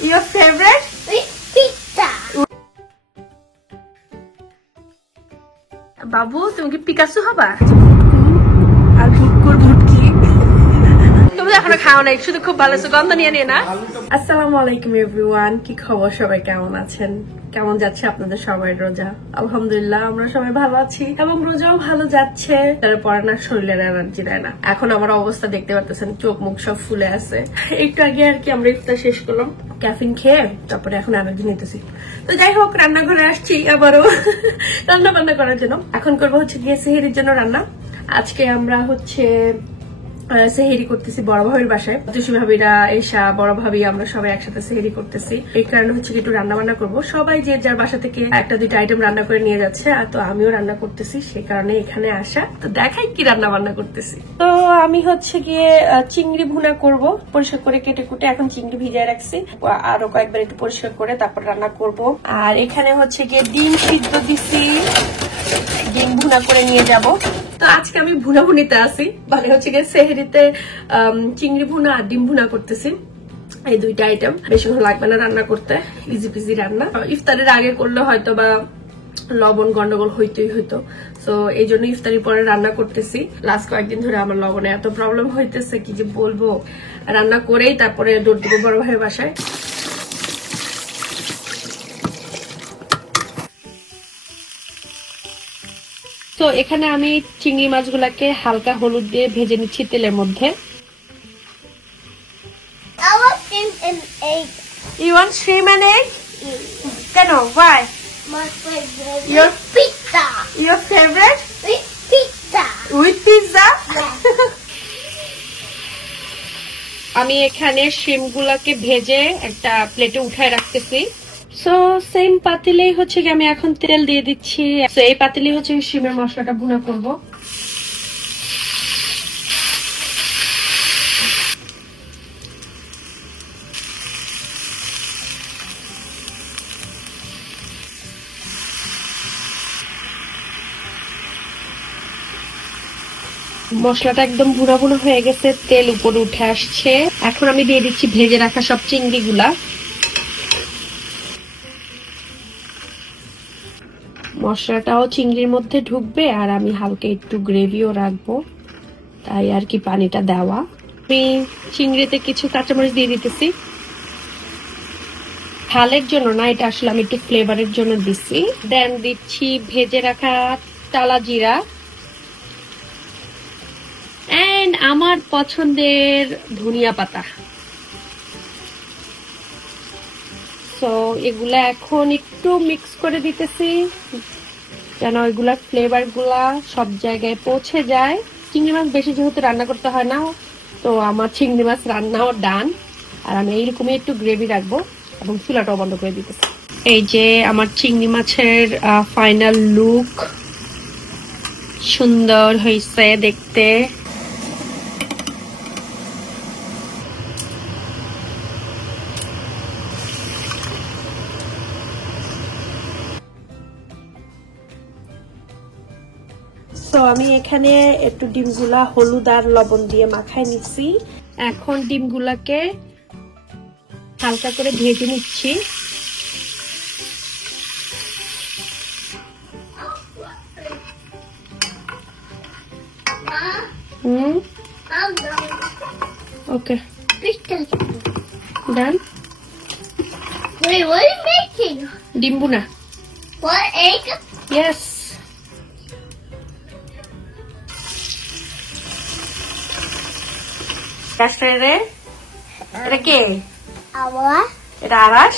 Your favorite? Pizza. বাবু তুমি কি Picasso হবা? আর ভুটকুর ভুটকি তুমি এখনো খাও নাই, শুধু খুব ভালো সুগন্ধ নিয়ে নিয়ে না। আসসালামু আলাইকুম এভরিওয়ান, কি খবর? সবাই কেমন আছেন? কেমন যাচ্ছে আপনাদের সবাই রোজা? আলহামদুলিল্লাহ আমরা সবাই ভালো আছি এবং রোজাও ভালো যাচ্ছে। তারপর না শরীরের এনার্জি দেয় না। এখন আমার অবস্থা দেখতে পাচ্ছেন, চোখ মুখ সব ফুলে আছে। একটু আগে আর কি আমরা ইফতার শেষ করলাম ক্যাফিন খেয়ে, তারপরে এখন এনার্জি নিতেছি। তো যাই হোক, রান্নাঘরে আসছি আবারও রান্না বান্না করার জন্য। এখন করবো হচ্ছে গিয়ে সেহরির জন্য রান্না। আজকে আমরা হচ্ছে সেহেরি করতেছি বড় ভাবির বাসায়। তুষি ভাবিরা, এসা, বড় ভাবি, আমরা সবাই একসাথে সেহেরি করতেছি। এই কারণে হচ্ছে একটু রান্না বান্না করবো। সবাই যে যার বাসা থেকে একটা দুইটা আইটেম রান্না করে নিয়ে যাচ্ছে, আর তো আমিও রান্না করতেছি, সেই কারণে এখানে আসা। তো দেখাই কি রান্না বান্না করতেছি। তো আমি হচ্ছে গিয়ে চিংড়ি ভুনা করব, পরিষ্কার করে কেটে কুটে এখন চিংড়ি ভিজিয়ে রাখছি। আরো কয়েকবার একটু পরিষ্কার করে তারপর রান্না করব। আর এখানে হচ্ছে গিয়ে ডিম সিদ্ধ দিছি, ডিম ভুনা করে নিয়ে যাব। তো আজকে আমি ভুনা ভুনিতে আছি, মানে হচ্ছে গিয়ে সেহেরিতে চিংড়ি ভুনা আর ডিম ভুনা করতেছি। এই দুইটা আইটেম বেশিক্ষণ লাগবে না রান্না করতে, ইজি পিজি রান্না। ইফতারের আগে করলে হয়তো বা লবণ গন্ডগোল হইতেই হইতো, তো এই জন্য ইফতারির পরে রান্না করতেছি। লাস্ট কয়েকদিন ধরে আমার লবণে এত প্রবলেম হইতেছে কি যে বলবো, রান্না করেই তারপরে দৌড় দিব বড় ভাইয়ের বাসায়। তো এখানে আমি চিংড়ি মাছগুলাকে হালকা হলুদ দিয়ে ভেজে নিচ্ছি তেলের মধ্যে। I want an egg. You want shrimp and egg? কেন? Why? My favorite. Your Pizza. Your favorite? With pizza. With pizza? Yeah. আমি এখানে শিম গুলাকে ভেজে একটা প্লেটে উঠায় রাখতেছি। সো সেম পাতিলেই হচ্ছে কি আমি এখন তেল দিয়ে দিচ্ছি। তো এই পাতিলেই হচ্ছে শিমের মশলাটা ভুনা করব। মশলাটা একদম ভুনা ভুনা হয়ে গেছে, তেল উপরে উঠে আসছে। এখন আমি দিয়ে দিচ্ছি ভেজে রাখা সব চিংড়ি গুলা। মশলাটাও চিংড়ির মধ্যে ঢুকবে আর আমি হালকা একটু গ্রেভিও রাখবো, তাই আর কি পানিটা দেওয়া। আমি চিংড়িতে কিছু কাঁচামরিচ দিয়ে দিতেছি, ঝালের জন্য না, এটা আসলে আমি একটু ফ্লেভারের জন্য দিচ্ছি। দেন দিচ্ছি ভেজে রাখা টালা জিরা এন্ড আমার পছন্দের ধনিয়া পাতা। তো এগুলা এখন একটু মিক্স করে দিতেছি যেন ওইগুলার ফ্লেভার গুলা সব জায়গায় পৌঁছে যায়। চিংড়ি মাছ বেশি যেহেতু রান্না করতে হয় না, তো আমার চিংড়ি মাছ রান্নাও ডান। আর আমি এইরকমই একটু গ্রেভি রাখবো এবং চুলাটাও বন্ধ করে দিতেছি। এই যে আমার চিংড়ি মাছের ফাইনাল লুক, সুন্দর হয়েছে দেখতে। তো আমি এখানে একটু ডিমগুলা হলুদ আর লবণ দিয়ে মাখায় নিচ্ছি। এখন ডিমগুলাকে হালকা করে ভেজে নিচ্ছি। ওকে, ডান। Wait, what are you making? ডিম ভুনা। What egg? Yes. রে এটা কে? এটা আরাস।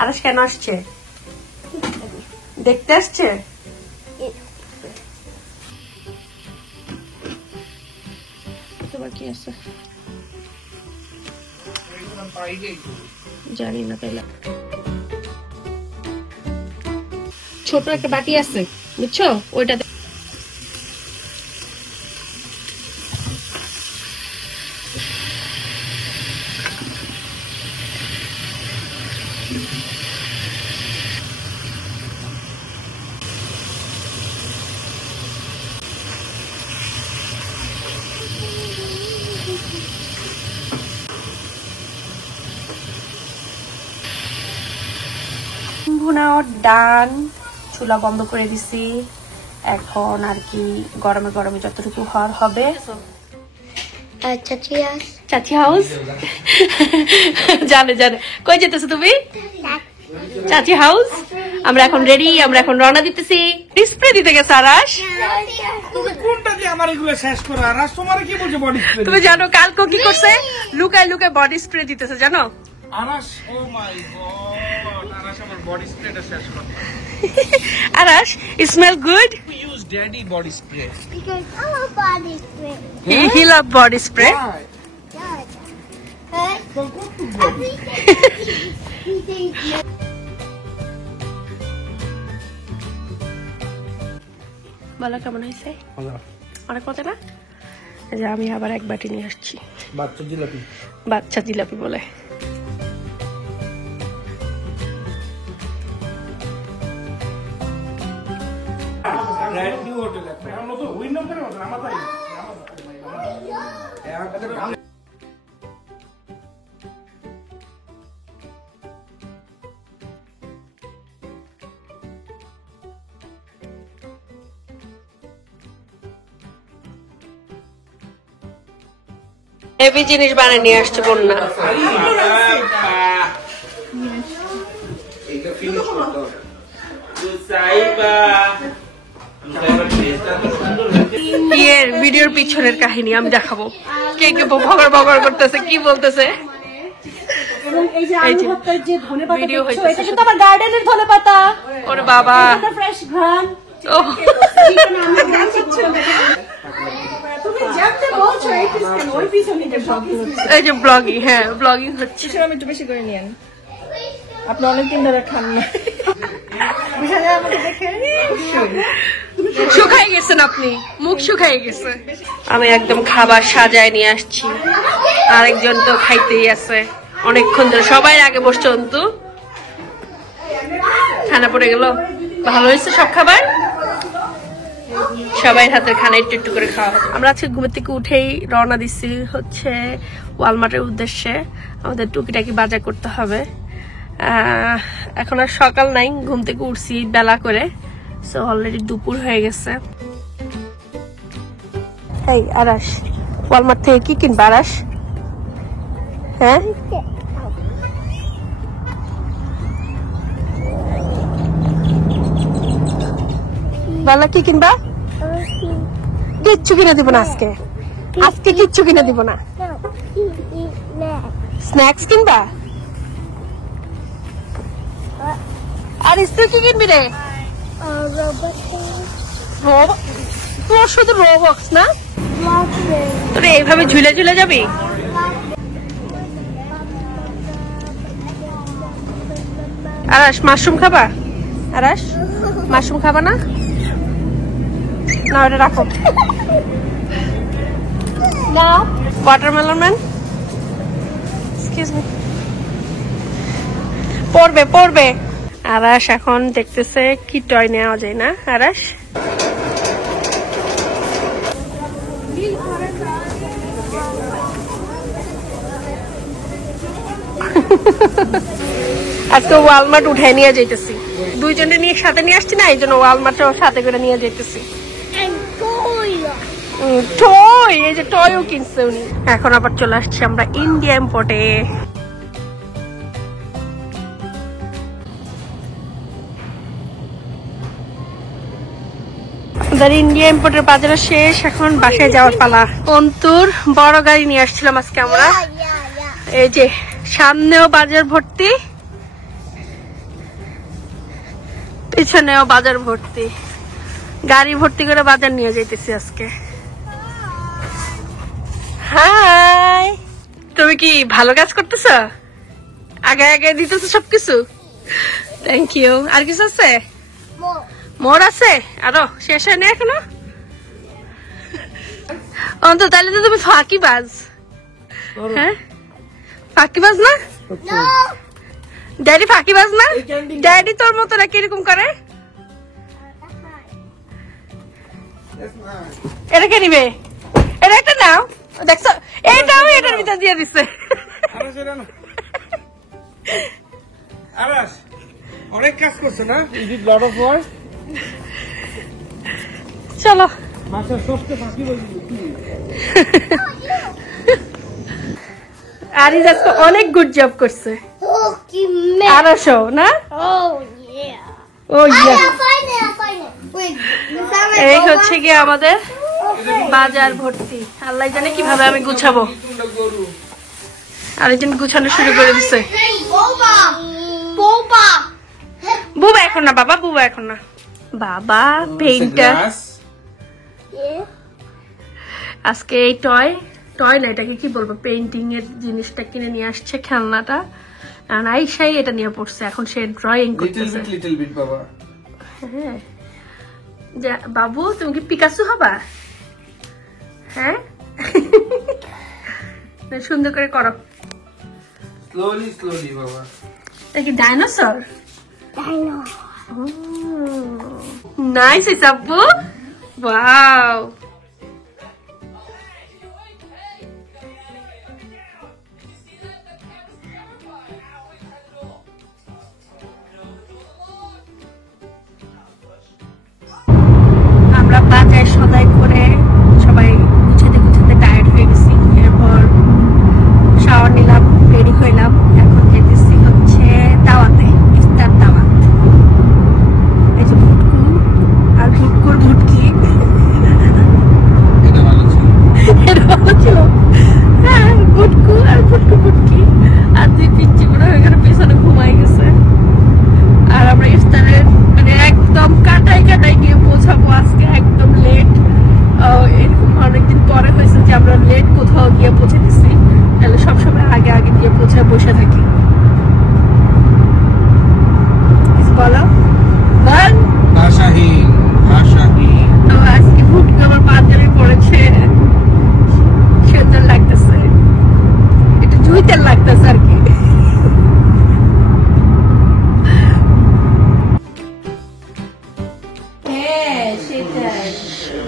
আরাস কেন আসছে? দেখতে আসছে। বাকি আছে জানি না, তাইলে ছোট একটা বাটি আছে বুঝছো, ওইটাতে ভুনাও ডান, চুলা বন্ধ করে দিছি। এখন আর কি গরমে গরমে যতটুকু হওয়ার হবে। চাচি হাউস জানে জানে। কই যেতেছো তুমি? চাচি হাউস। আমরা এখন রেডি, আমরা এখন রওনা দিতেছি। স্প্রে দিতে গেছে আরাস। তুমি জানো কালকে কি করছে? লুকায় লুকায় বডি স্প্রে দিতেছে জানো? Arash, it smell good? We use daddy body spray. Because I love body spray. He love body spray. বলো কেমন হয়েছে? অনেক মজা না? যে আমি আবার এক বাটি নিয়ে আসছি। বাচ্চা জিলাপি বলে। হেভি জিনিস বানিয়ে নিয়ে আসছে বন্যা। ভিডিওর পিছনের কাহিনী আমি দেখাবো। কে কে বগর বগর করতেছে, কি বলতেছে। ভিডিও হইতেছে। আমার গার্ডেনের ধনেপাতা। ওরে বাবা, ফ্রেশ ঘ্রাণ। এই যে ব্লগিং, হ্যাঁ ব্লগিং হচ্ছে। আমি একটু বেশি করে নিয়েন, আপনি অনেকদিন ধরে খান না। শুকাই গেছেন আপনি, মুখ শুকাই গেছে। আমি একদম খাবার সাজায় নিয়ে আসছি, আরেকজন তো খাইতেই আছে অনেকক্ষণ ধরে। সবাই আগে বসছে, অন্তু খানা পড়ে গেল। ভালো হয়েছে সব খাবার, সবাই হাতের খানা একটু একটু করে খাওয়া। আমরা আজকে ঘুমের থেকে উঠেই রওনা দিচ্ছি হচ্ছে ওয়ালমার্টের উদ্দেশ্যে। আমাদের টুকিটাকি বাজার করতে হবে। এখন আর সকাল নাই, ঘুম থেকে উঠছি বেলা করে, সো অলরেডি দুপুর হয়ে গেছে। এই আরাস, ওয়ালমার্ট থেকে কি কিনবা আরাস? হ্যাঁ বেলা কি কিনবা? কিচ্ছু কিনে দিব না আজকে, আজকে কিচ্ছু কিনে দিব না। স্ন্যাক্স কিনবা? আর তুই কি কিনবি রে? তোর শুধু রোবক্স না, তোর এইভাবে ঝুলে ঝুলে যাবি? আরাস মাশরুম খাবা? আরাস মাশরুম খাবা না? না ওটা রাখো না। ওয়াটারমেলন ম্যান, এক্সকিউজ মি, পড়বে পড়বে। আরাস এখন দেখতেছে কি টয় নেওয়া যায় না। আরাস আজকে ওয়ালমার্ট উঠাই নিয়ে যাইতেছি, দুইজনে নিয়ে সাথে নিয়ে আসছি না, এই জন্য ওয়ালমার্টও সাথে করে নিয়ে যাইতেছি। টয়, এই যে টয়ও কিনছে উনি। এখন আবার চলে আসছি আমরা ইন্ডিয়া ইম্পোর্টে। ইন্ডিয়া ইম্পোর্টের বাজার শেষ, এখন বাসায় যাওয়ার পালা। অন্তুর বড় গাড়ি নিয়ে আসছিলাম আজকে আমরা। এই যে সামনেও বাজার ভর্তি, পিছনেও বাজার ভর্তি, গাড়ি ভর্তি করে বাজার নিয়ে যাইতেছি আজকে। হাই, তুমি কি ভালো কাজ করতেছ? আগে আগে দিতেছ সবকিছু। Thank you. আর কিছু আছে? মোর আছে আরো, শেষ হয় না এখনো? অন্ত তাহলে তো তুমি ফাঁকিবাজ। হ্যাঁ ফাঁকিবাজ না? ড্যাডি ফাঁকিবাজ না? ড্যাডি তোর মতো না কিরকম করে? এটা কে নিবে? এটা একটা নাও, দেখছো এটাও এটার ভিতর দিয়ে দিচ্ছে। অনেক কাজ করছে না? You did lot of work. চলো মাছের সস্তে ফাঁকি বলছি। আরিজ আজকে অনেক গুড জব করছে। Oh, you mess. আরশো না? Oh, yeah. O yeah. I find it. Wait, এই হচ্ছে কি আমাদের বাজার ভর্তি। আল্লাহ জানে কিভাবে আমি গুছাবো। আরেকজন গুছানো শুরু করে দিছে। Boba. Boba. বুবা এখন না বাবা, বুবা এখন না। বাবা পেইন্টটা Yeah. আজকে এই টয় না, এটাকে কি বলবো, পেইন্টিং এর জিনিসটা কিনে নিয়ে আসছে, খেলনাটা। আর আইসাই এটা নিয়ে পড়ছে, এখন সে ড্রয়িং করতেছে। লিটল বিট বাবা। হ্যাঁ বাবু, তুমি কি পিকাসো হবা? হ্যাঁ সুন্দর করে করো। স্লোলি বাবা। এটা কি ডাইনোসর? Dino. নাইস আব্বু, ওয়াও। আমরা বাজার সদাই করে সবাই গুছাতে টায়ার্ড হয়ে গেছি। এরপর শাওয়ার নিলাম, রেডি হইলাম, এখন যেতেছি হচ্ছে দাওয়াতে, ইফতার দাওয়াত। এই যে ভুটকু আর ভুটকুর ভুটকি, এটা ভালো ছিল। এটা ভালো ছিল। হ্যাঁ, ভুটকু আর ভুটকি আর দুই পিচ্ছি মনে হয় এখানে পেছনে ঘুমাই গেছে। আর আমরা ইফতারের মানে একদম কাটাই গিয়ে পৌঁছাবো আজকে, একদম লেট। এরকম অনেকদিন পরে হয়েছে যে আমরা লেট কোথাও গিয়ে পৌঁছে দিচ্ছি, তাহলে সবসময় আগে গিয়ে পৌঁছে বসে থাকি। বলো বল। ভাষাহীন। তো আজকে ভুটকি আমার পাঞ্জাবি পড়েছে, সুন্দর লাগতেছে, একটু জুইতের লাগতেছে আর কি।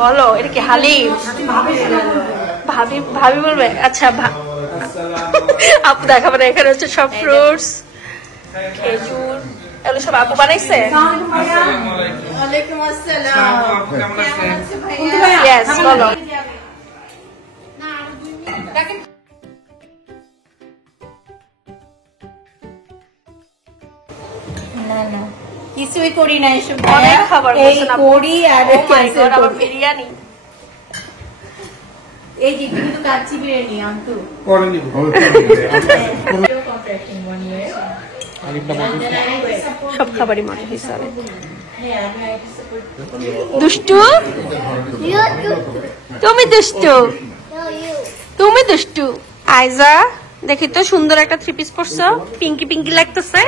বলো, এটা কি হালিম? ভাবি বলবে? আচ্ছা আপু দেখাবে না। এখানে হচ্ছে সব ফ্রুটস, খেজুর, এগুলো সব আপু বানাইছে। ওয়ালাইকুম আসসালাম। ইয়েস, বলো। না না কিছুই করি না এসব, অনেক খাবার এই করছেন আপু। করি আর Oh my cancel God, আবার করি। বিরিয়ানি। এই যে কিন্তু কাচ্চি বিরিয়ানি আনতো পরে নিব। contracting 1 year আরেকটা and then I quit. সব খাবারই মনে হিসাবে। Yeah, I support দুষ্টু, You. তুমি দুষ্টু, No, you. তুমি দুষ্টু। আইজা দেখি তো, সুন্দর একটা থ্রি পিস পরছো, পিঙ্কি লাগতেছে,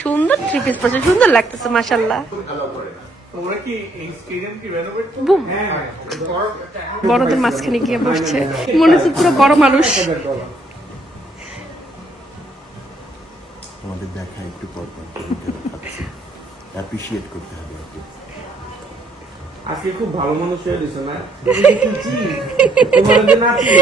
সুন্দর থ্রি পিস পরছো, সুন্দর লাগতেছে মাশাআল্লাহ। তোমরা কি এই স্টেডিয়াম কি রেনোভেট? বুম, হ্যাঁ। বড়দের মাঝখানে গিয়ে বসছে, মনে হচ্ছে পুরো বড় মানুষ। আমাদের দেখা একটু পর অ্যাপ্রিশিয়েট করতে হবে। আজকে খুব ভালো মানুষ হয়ে গেছে না? তোমার যে নাতি।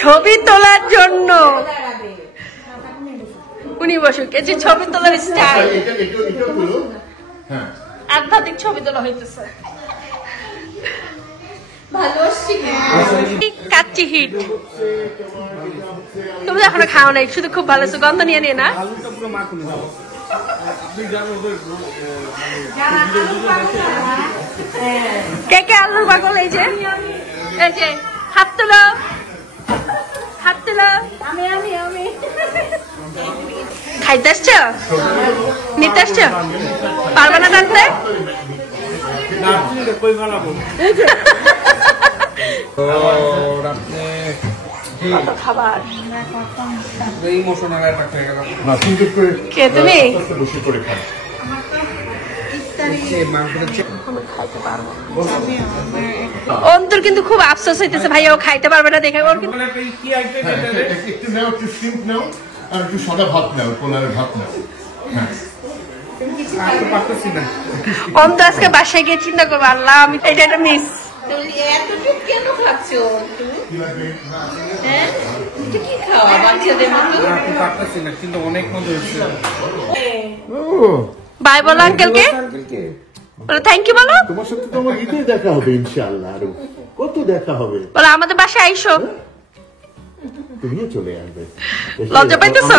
ছবি তোলার জন্য উনি বসুক, এই যে ছবি তোলার স্টাইল, আধ্যাত্মিক ছবি তোলা হইতেছে। কাচ্চি হিট, তুমি তো এখনো খাও নাই, শুধু খুব ভালো সুগন্ধ নিয়ে নিয়ে না। আলুটা পুরো মাখুন দাও। আপনি জানো কে কে আলুর পাগল? এই যে হাত তোলো, হাত তোলো। আমি খাইতে আসছ, নিতে আসছ, পারবে না টানতে? নাতি কই ফেলাবো? কত খাবার। ইমোশনাল অ্যাটাক হয়ে গেল। কে তুমি? বসে করে খায়। খাইতে পারবো। অন্তর কিন্তু খুব আফসোস হইতেছে ভাইয়া, ও খাইতে পারবে না দেখে। ওর কিন্তু কি আইটেম এটা? একটু নাও, একটু শ্রিম্প নাও আর একটু সাদা ভাত নাও, পোলারের ভাত নাও। আর তো পারতেছি না। অন্তর আজকে বাসায় গিয়ে চিন্তা করবো, আল্লাহ আমি এটা মিস। এতটুকু কেন খাচ্ছ হ্যাঁ এটা কি খাওয়া বাচ্চাদের মতো আপনি পারতেছি না কিন্তু অনেক মজা হচ্ছে বাই বলো আঙ্কেলকে বলো থ্যাংক ইউ বলো তোমার সাথে তো আমার ঈদে দেখা হবে ইনশাআল্লাহ আরো কত দেখা হবে বলো আমাদের বাসায় আইসো তুমিও চলে আসবে লজ্জা পাইতেছো